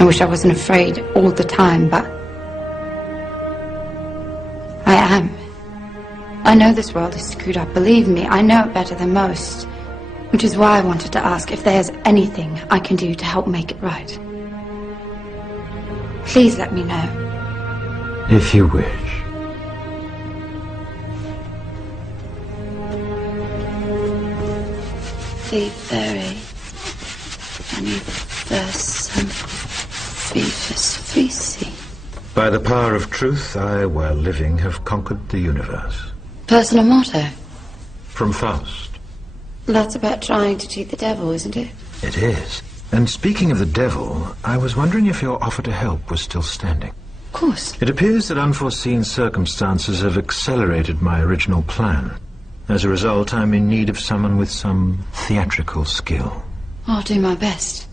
I wish I wasn't afraid all the time, but I am. I know this world is screwed up, believe me, I know it better than most. Which is why I wanted to ask if there's anything I can do to help make it right. Please let me know. If you wish. The very universum vivus visi. By the power of truth, I, while living, have conquered the universe. Personal motto? From Faust. That's about trying to cheat the devil, isn't it? It is. And speaking of the devil, I was wondering if your offer to help was still standing. Of course. It appears that unforeseen circumstances have accelerated my original plan. As a result, I'm in need of someone with some theatrical skill. I'll do my best.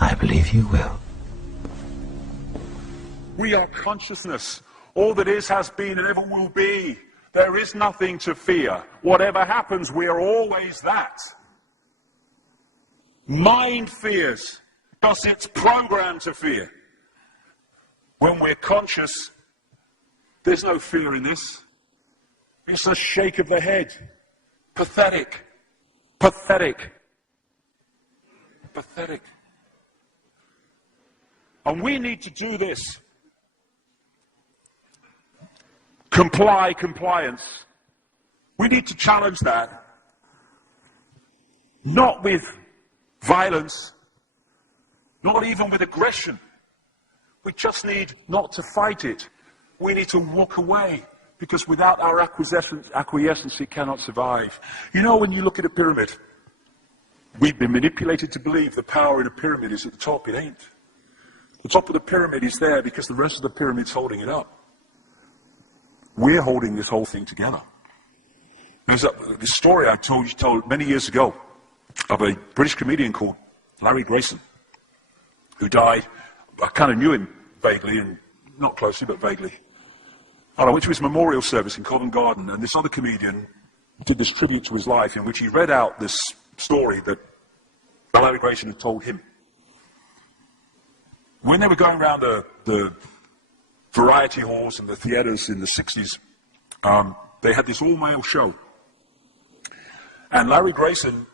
I believe you will. We are consciousness. All that is, has been, and ever will be. There is nothing to fear. Whatever happens, we are always that. Mind fears, because it's programmed to fear. When we're conscious, there's no fear in this. It's a shake of the head. Pathetic. Pathetic. Pathetic. And we need to do this. Compliance. We need to challenge that. Not with violence, not even with aggression. We just need not to fight it. We need to walk away, because without our acquiescence it cannot survive. You know, when you look at a pyramid, we've been manipulated to believe the power in a pyramid is at the top. It ain't. The top of the pyramid is there because the rest of the pyramid's holding it up. We're holding this whole thing together. There's this story I told many years ago of a British comedian called Larry Grayson, who died. I kind of knew him vaguely, and not closely, but vaguely. And I went to his memorial service in Covent Garden, and this other comedian did this tribute to his life in which he read out this story that Larry Grayson had told him. When they were going around the variety halls and the theatres in the 60s, they had this all-male show. And Larry Grayson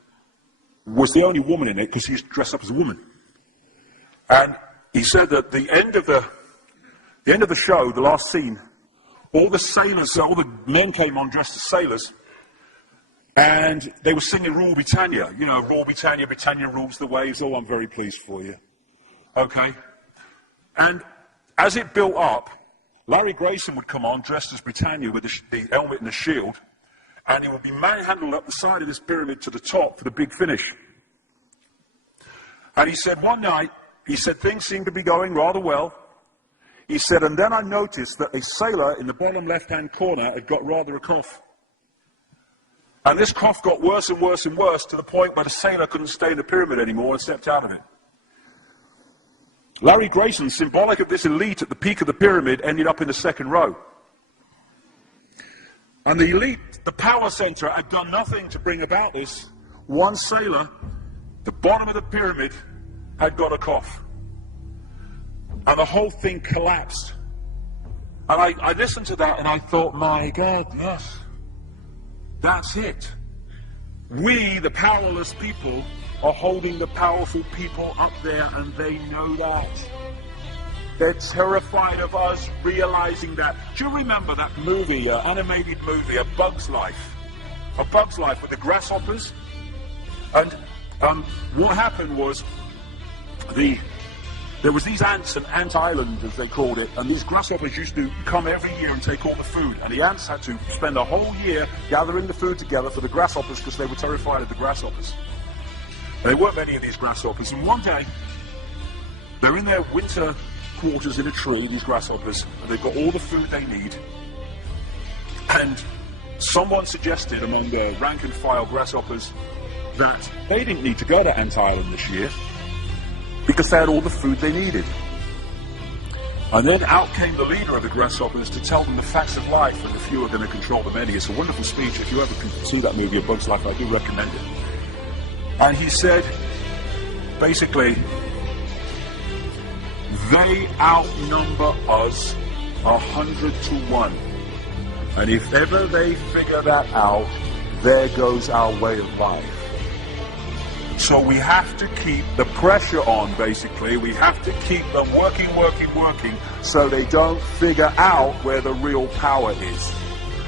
was the only woman in it because he was dressed up as a woman. And he said that the end of the show, the last scene, all the sailors, all the men came on dressed as sailors, and they were singing Rule Britannia. You know, Rule Britannia, Britannia rules the waves. Oh, I'm very pleased for you. Okay? And as it built up, Larry Grayson would come on dressed as Britannia with the helmet and the shield, and he would be manhandled up the side of this pyramid to the top for the big finish. And he said one night, he said things seemed to be going rather well. He said, and then I noticed that a sailor in the bottom left-hand corner had got rather a cough. And this cough got worse and worse and worse to the point where the sailor couldn't stay in the pyramid anymore and stepped out of it. Larry Grayson, symbolic of this elite at the peak of the pyramid, ended up in the second row. And the elite, the power center, had done nothing to bring about this. One sailor, the bottom of the pyramid, had got a cough. And the whole thing collapsed. And I listened to that and I thought, my God, yes, that's it. We, the powerless people, are holding the powerful people up there, and they know that. They're terrified of us realizing that. Do you remember that movie, animated movie, A Bug's Life? A Bug's Life with the grasshoppers? And what happened was, there was these ants, and ant island as they called it, and these grasshoppers used to come every year and take all the food, and the ants had to spend a whole year gathering the food together for the grasshoppers because they were terrified of the grasshoppers. There weren't many of these grasshoppers, and one day they're in their winter quarters in a tree, these grasshoppers, and they've got all the food they need, and someone suggested among the rank and file grasshoppers that they didn't need to go to Ant Island this year because they had all the food they needed. And then out came the leader of the grasshoppers to tell them the facts of life, and the few are going to control the many. It's a wonderful speech. If you ever can see that movie, A Bug's Life, I do recommend it. And he said, basically, They outnumber us 100-1. And if ever they figure that out, there goes our way of life. So we have to keep the pressure on, basically. We have to keep them working, so they don't figure out where the real power is.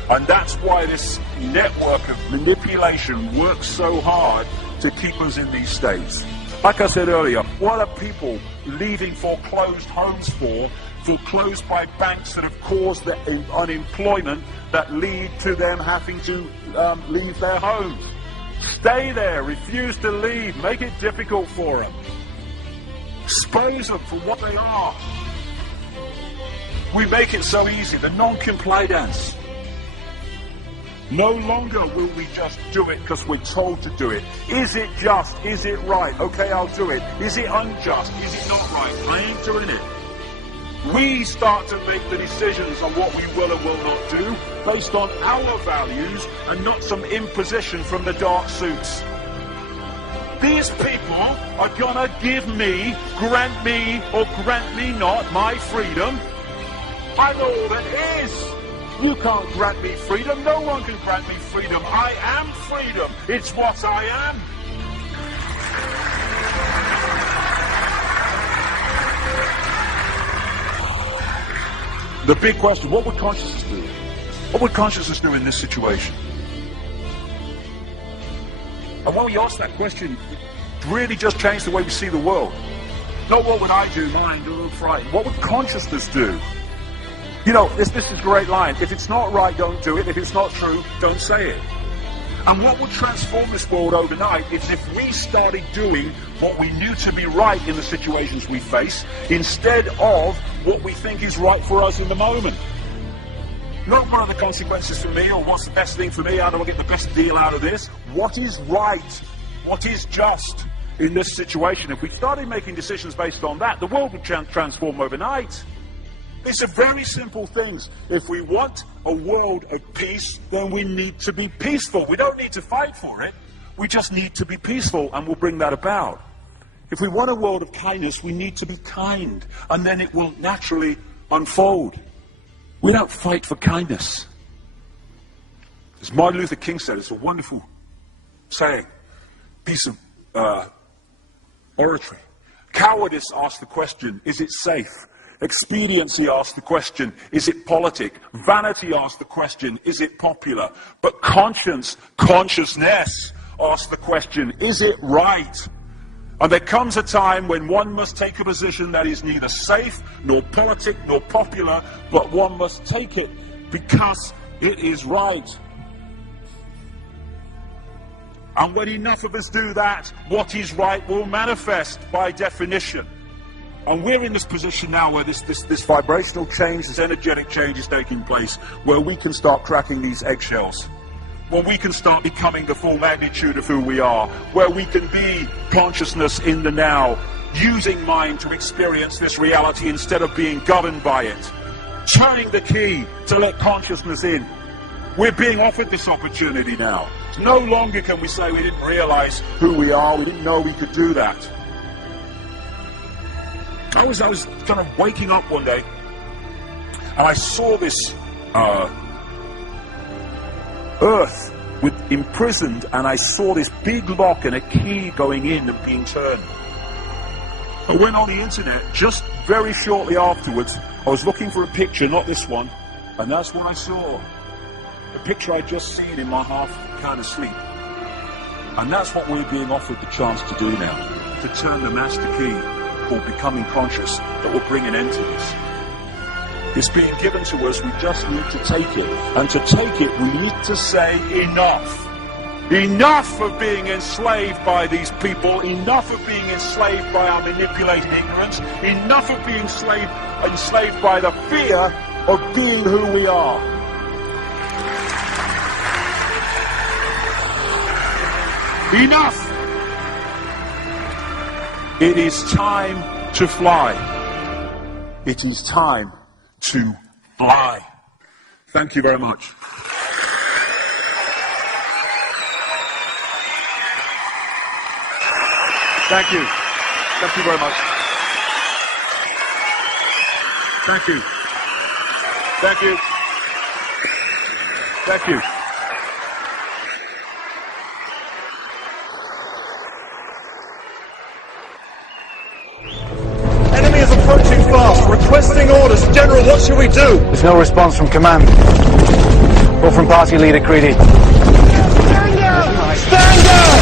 And that's why this network of manipulation works so hard to keep us in these states. Like I said earlier, what are people leaving foreclosed homes for? Foreclosed by banks that have caused the unemployment that lead to them having to leave their homes. Stay there, refuse to leave, make it difficult for them. Expose them for what they are. We make it so easy, the non-compliance. No longer will we just do it because we're told to do it. Is it just? Is it right? Okay, I'll do it. Is it unjust? Is it not right? I ain't doing it. We start to make the decisions on what we will and will not do based on our values and not some imposition from the dark suits. These people are gonna give me, grant me, or grant me not my freedom. I'm all that is. You can't grant me freedom. No one can grant me freedom. I am freedom. It's what I am. The big question, what would consciousness do? What would consciousness do in this situation? And when we ask that question, it really just changed the way we see the world. Not what would I do, mind, or frightened. What would consciousness do? You know, this is a great line. If it's not right, don't do it. If it's not true, don't say it. And what would transform this world overnight is if we started doing what we knew to be right in the situations we face, instead of what we think is right for us in the moment. Not what are the consequences for me, or what's the best thing for me, how do I get the best deal out of this? What is right? What is just in this situation? If we started making decisions based on that, the world would transform overnight. These are very simple things. If we want a world of peace, then we need to be peaceful. We don't need to fight for it. We just need to be peaceful, and we'll bring that about. If we want a world of kindness, we need to be kind, and then it will naturally unfold. We don't fight for kindness. As Martin Luther King said, it's a wonderful saying, piece of oratory. Cowardice asks the question, is it safe? Expediency asks the question, is it politic? Vanity asks the question, is it popular? But consciousness asks the question, is it right? And there comes a time when one must take a position that is neither safe, nor politic, nor popular, but one must take it because it is right. And when enough of us do that, what is right will manifest by definition. And we're in this position now where this vibrational change, this energetic change is taking place, where we can start cracking these eggshells, where we can start becoming the full magnitude of who we are, where we can be consciousness in the now, using mind to experience this reality instead of being governed by it, turning the key to let consciousness in. We're being offered this opportunity now. No longer can we say we didn't realize who we are, we didn't know we could do that. I was kind of waking up one day, and I saw this earth imprisoned, and I saw this big lock and a key going in and being turned. I went on the internet just very shortly afterwards. I was looking for a picture, not this one, and that's what I saw. The picture I'd just seen in my half kind of sleep. And that's what we're being offered the chance to do now, to turn the master key called becoming conscious that will bring an end to this. It's being given to us, we just need to take it. And to take it, we need to say enough. Enough of being enslaved by these people, enough of being enslaved by our manipulated ignorance, enough of being enslaved by the fear of being who we are. Enough! It is time to fly. It is time to fly. Thank you very much. Thank you. Thank you very much. Thank you. Thank you. Thank you. Enemy is approaching fast, requesting orders. General, what should we do? There's no response from command. Or from party leader Creedy. Stand down! Stand down!